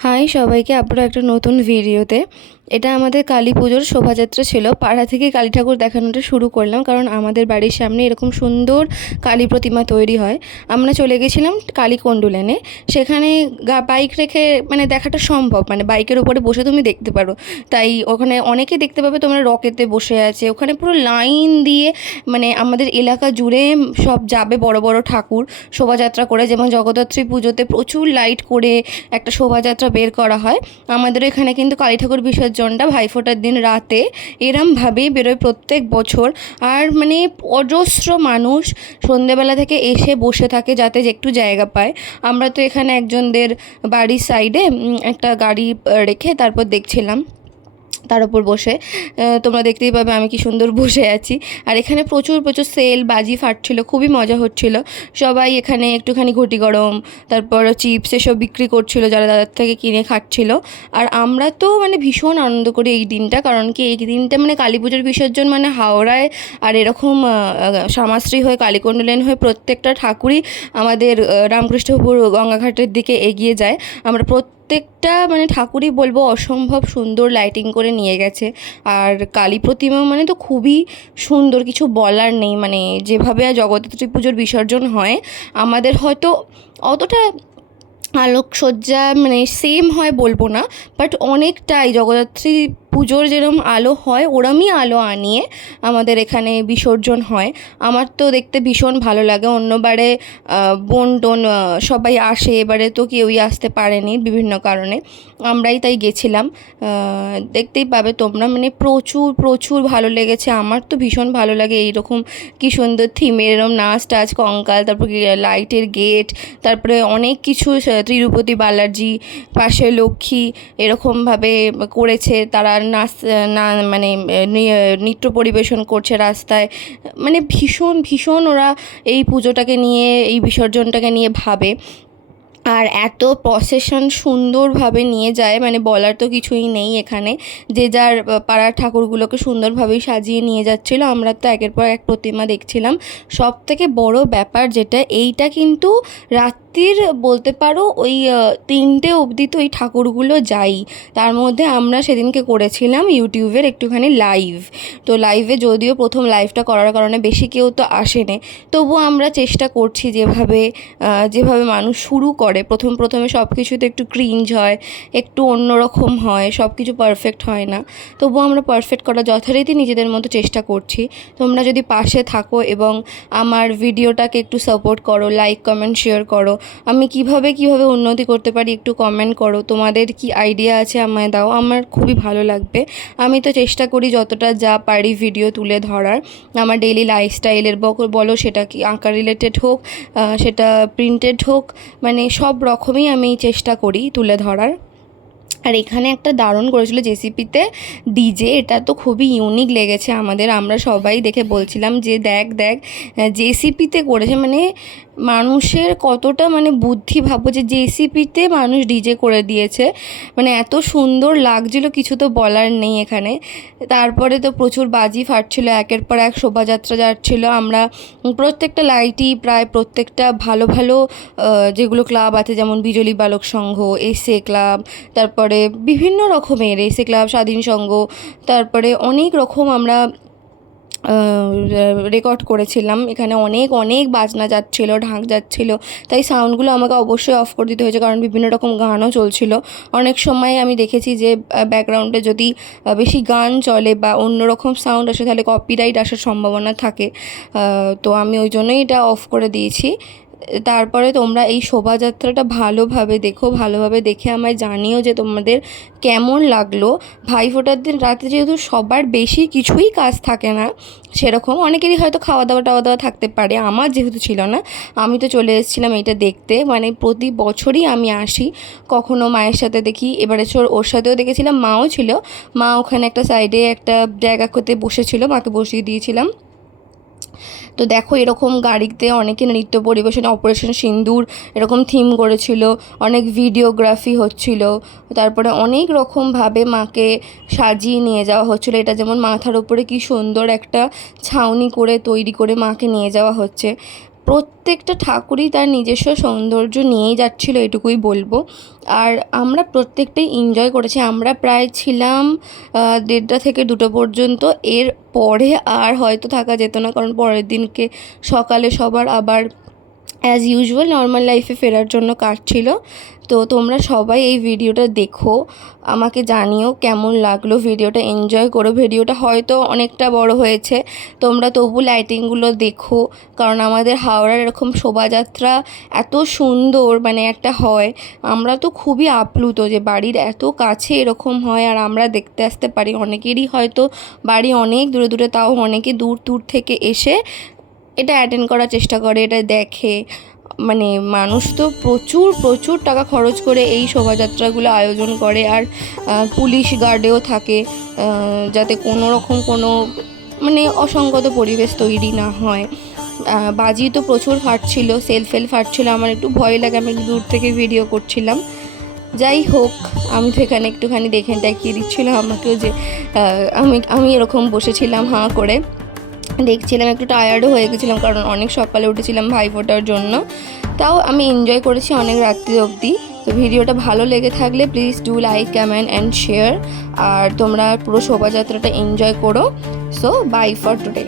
High সবাইকে আবারও একটা নতুন ভিডিওতে এটা আমাদের কালী পুজোর শোভাযাত্রা ছিল। পাড়া থেকে কালী ঠাকুর দেখানোটা শুরু করলাম কারণ আমাদের বাড়ির সামনে এরকম সুন্দর কালী প্রতিমা তৈরি হয়। আমরা চলে গেছিলাম কালী কন্ডুলেনে সেখানে বাইক রেখে মানে দেখাটা সম্ভব মানে বাইকের উপরে বসে তুমি দেখতে পারো। তাই ওখানে অনেকে দেখতে পাবে তোমরা রকেতে বসে আছে। ওখানে পুরো লাইন দিয়ে মানে আমাদের এলাকা জুড়ে সব যাবে বড় বড় ঠাকুর শোভাযাত্রা করে। যেমন জগদ্ধাত্রী পুজোতে প্রচুর লাইট করে একটা শোভাযাত্রা বের করা হয়। আমাদের এখানে কিন্তু কালী ঠাকুর বিসর্জনটা ভাইফোঁটার দিন রাতে এরমভাবেই বেরোয় প্রত্যেক বছর। আর মানে অজস্র মানুষ সন্ধেবেলা থেকে এসে বসে থাকে যাতে যে একটু জায়গা পায়। আমরা তো এখানে একজনদের বাড়ির সাইডে একটা গাড়ি রেখে তারপর দেখছিলাম। তার উপর বসে। তোমরা দেখতেই পাবে আমি কি সুন্দর বসে আছি। আর এখানে প্রচুর প্রচুর সেল, বাজি ফাটছিল, খুবই মজা হচ্ছিল। সবাই এখানে একটুখানি ঘটি গরম, তারপর চিপস এসব বিক্রি করছিল যারা দাদার থেকে কিনে খাচ্ছিল। আর আমরা তো মানে ভীষণ আনন্দ করি এই দিনটা, কারণ কি এই দিনটা মানে কালী পুজোর বিসর্জন মানে হাওড়ায় আর এরকম শ্যামাশ্রী হয়ে, কালীকুণ্ডলেন হয়ে প্রত্যেকটা ঠাকুরই আমাদের রামকৃষ্ণপুর গঙ্গাঘাটের দিকে এগিয়ে যায়। আমরা প্রত্যেকটা মানে ঠাকুরই বলব অসম্ভব সুন্দর লাইটিং করে নিয়ে গেছে। আর কালী প্রতিমা মানে তো খুবই সুন্দর, কিছু বলার নেই। মানে যেভাবে জগদ্ধাত্রী পুজোর বিসর্জন হয়, আমাদের হয়তো অতটা আলোকসজ্জা মানে সেম হয় বলব না বাট অনেকটাই জগদ্ধাত্রী পুজোর যেরকম আলো হয়, ওরমই আলো আনিয়ে আমাদের এখানে বিসর্জন হয়। আমার তো দেখতে ভীষণ ভালো লাগে। অন্যবারে বোন টোন সবাই আসে। এবারে তো কেউই আসতে পারেনি বিভিন্ন কারণে। আমরাই তাই গেছিলাম। দেখতেই পাবে তোমরা। মানে প্রচুর প্রচুর ভালো লেগেছে। আমার তো ভীষণ ভালো লাগে এইরকম কি সুন্দর থিমের এরকম নাচ টাচ, কঙ্কাল, তারপর লাইটের গেট তারপরে অনেক কিছু তিরুপতি বালাজি, পাশে লক্ষ্মী এরকমভাবে করেছে তারা নাচ না মানে নৃত্য পরিবেশন করছে রাস্তায়। মানে ভীষণ ভীষণ ওরা এই পুজোটাকে নিয়ে, এই বিসর্জনটাকে নিয়ে ভাবে। আর এত প্রসেশন সুন্দরভাবে নিয়ে যায় মানে বলার তো কিছুই নেই এখানে। যে যার পাড়ার ঠাকুরগুলোকে সুন্দরভাবেই সাজিয়ে নিয়ে যাচ্ছিল, আমরা তো একের পর এক প্রতিমা দেখছিলাম। সব থেকে বড় ব্যাপার যেটা, এইটা কিন্তু রাত্রির বলতে পারো ওই তিনটে অবধি তো ওই ঠাকুরগুলো যাই। তার মধ্যে আমরা সেদিনকে করেছিলাম ইউটিউবের একটুখানি লাইভ তো লাইভে যদিও প্রথম লাইভটা করার কারণে বেশি কেউ তো আসেনি, তবুও আমরা চেষ্টা করছি যেভাবে যেভাবে মানুষ শুরু করে। প্রথম, প্রথমে সব কিছুতে একটু ক্রিঞ্জ হয়, একটু অন্যরকম হয় সব কিছু পারফেক্ট হয় না। তবুও আমরা পারফেক্ট করা যথারীতি নিজেদের মতো চেষ্টা করছি। তোমরা যদি পাশে থাকো এবং আমার ভিডিওটাকে একটু সাপোর্ট করো লাইক কমেন্ট শেয়ার করো আমি কীভাবে কীভাবে উন্নতি করতে পারি একটু কমেন্ট করো। তোমাদের কি আইডিয়া আছে আমায় দাও, আমার খুবই ভালো লাগবে। আমি তো চেষ্টা করি যতটা যা পারি ভিডিও তুলে ধরার। আমার ডেইলি লাইফস্টাইলের বলো সেটা কি আঁকা রিলেটেড হোক সেটা প্রিন্টেড হোক মানে সব রকমই আমি চেষ্টা করি তুলে ধরার। আর এখানে একটা দারুণ করেছিল জেসিপিতে ডিজে। এটা তো খুবই ইউনিক লেগেছে আমাদের। আমরা সবাই দেখে বলছিলাম যে, দেখ দেখ জেসিপিতে করেছে। মানে মানুষের কতটা মানে বুদ্ধি ভাবো যে জেসিপিতে মানুষ ডিজে করে দিয়েছে। মানে এত সুন্দর লাগছিল, কিছু তো বলার নেই এখানে। তারপরে তো প্রচুর বাজি ফাটছিল, একের পর এক শোভাযাত্রা যাচ্ছিল। আমরা প্রত্যেকটা লাইটই প্রায় প্রত্যেকটা ভালো ভালো যেগুলো ক্লাব আছে, যেমন বিজলি বালক সংঘ, এসএ ক্লাব, তারপরে বিভিন্ন রকমের এসএ ক্লাব, স্বাধীন সংঘ, তারপরে অনেক রকম আমরা রেকর্ড করেছিলাম। এখানে অনেক অনেক বাজনা যাচ্ছিল, ঢাক যাচ্ছিল। তাই সাউন্ডগুলো আমাকে অবশ্যই অফ করে দিতে হয়েছে, কারণ বিভিন্ন রকম গানও চলছিল। অনেক সময় আমি দেখেছি যে ব্যাকগ্রাউন্ডে যদি বেশি গান চলে বা অন্য রকম সাউন্ড আসে, তাহলে কপিরাইট আসার সম্ভাবনা থাকে। তো আমি ওই জন্যই এটা অফ করে দিয়েছি। তারপরে তোমরা এই শোভাযাত্রাটা ভালোভাবে দেখো, ভালোভাবে দেখে আমায় জানিও যে তোমাদের কেমন লাগল। ভাইফোঁটার দিন রাতে যেহেতু সবার বেশি কিছুই কাজ থাকে না, সেরকম অনেকেরই হয়তো খাওয়া দাওয়া টাওয়া দাওয়া থাকতে পারে, আমার যেহেতু ছিল না, আমি তো চলে এসেছিলাম এটা দেখতে। মানে প্রতি বছরই আমি আসি, কখনো মায়ের সাথে দেখি, এবারে চোর ওর সাথেও দেখেছিলাম, মাও ছিল, মা ওখানে একটা সাইডে একটা জায়গা করতে বসেছিল, মাকে বসিয়ে দিয়েছিলাম। তো দেখো এরকম গাড়িতে অনেকে নৃত্য পরিবেশনে অপারেশন সিন্দুর এরকম থিম করেছিল, অনেক ভিডিওগ্রাফি হচ্ছিল, তারপরে অনেক রকমভাবে মাকে সাজিয়ে নিয়ে যাওয়া হচ্ছিল। এটা যেমন মাথার উপরে কি সুন্দর একটা ছাউনি করে তৈরি করে মাকে নিয়ে যাওয়া হচ্ছে। প্রত্যেকটা ঠাকুরই তার নিজস্ব সৌন্দর্য নিয়েই যাচ্ছিল, এটুকুই বলব। আর আমরা প্রত্যেকটাই এনজয় করেছি। আমরা প্রায় ছিলাম দেড়টা থেকে দুটো পর্যন্ত। এর পরে আর হয়তো থাকা যেত না, কারণ পরের দিনকে সকালে সবার আবার অ্যাজ ইউজুয়াল নর্মাল লাইফে ফেরার জন্য কাটছিল। তো তোমরা সবাই এই ভিডিওটা দেখো, আমাকে জানিও কেমন লাগল ভিডিওটা এনজয় করো। ভিডিওটা হয়তো অনেকটা বড় হয়েছে, তোমরা তবু লাইটিংগুলো দেখো, কারণ আমাদের হাওড়ার এরকম শোভাযাত্রা এত সুন্দর মানে একটা হয়। আমরা তো খুবই আপ্লুত যে বাড়ির এত কাছে এরকম হয়, আর আমরা দেখতে আসতে পারি। অনেকেরই হয়তো বাড়ি অনেক দূরে দূরে, তাও অনেকে দূর দূর থেকে এসে এটা অ্যাটেন্ড করার চেষ্টা করে, এটা দেখে। মানে মানুষ তো প্রচুর প্রচুর টাকা খরচ করে এই শোভাযাত্রাগুলো আয়োজন করে আর পুলিশ গার্ডেও থাকে যাতে কোনো রকম কোনো মানে অসঙ্গত পরিবেশ তৈরি না হয়। বাজি তো প্রচুর ফাটছিল সেল ফেল ফাটছিল, আমার একটু ভয় লাগে, আমি একটু দূর থেকে ভিডিও করছিলাম। যাই হোক, আমি তো এখানে একটুখানি দেখে দেখিয়ে দিচ্ছিলাম আমাকেও যে আমি আমি এরকম বসেছিলাম হাঁ করে। দেখছিলাম, একটু টায়ার্ডও হয়ে গেছিলাম, কারণ অনেক সকালে উঠেছিলাম ভাই ফোটার জন্য। তাও আমি এনজয় করেছি অনেক রাত্রি অবধি। তো ভিডিওটা ভালো লেগে থাকলে please do like comment and share আর তোমরা পুরো শোভাযাত্রাটা এনজয় করো। So bye for today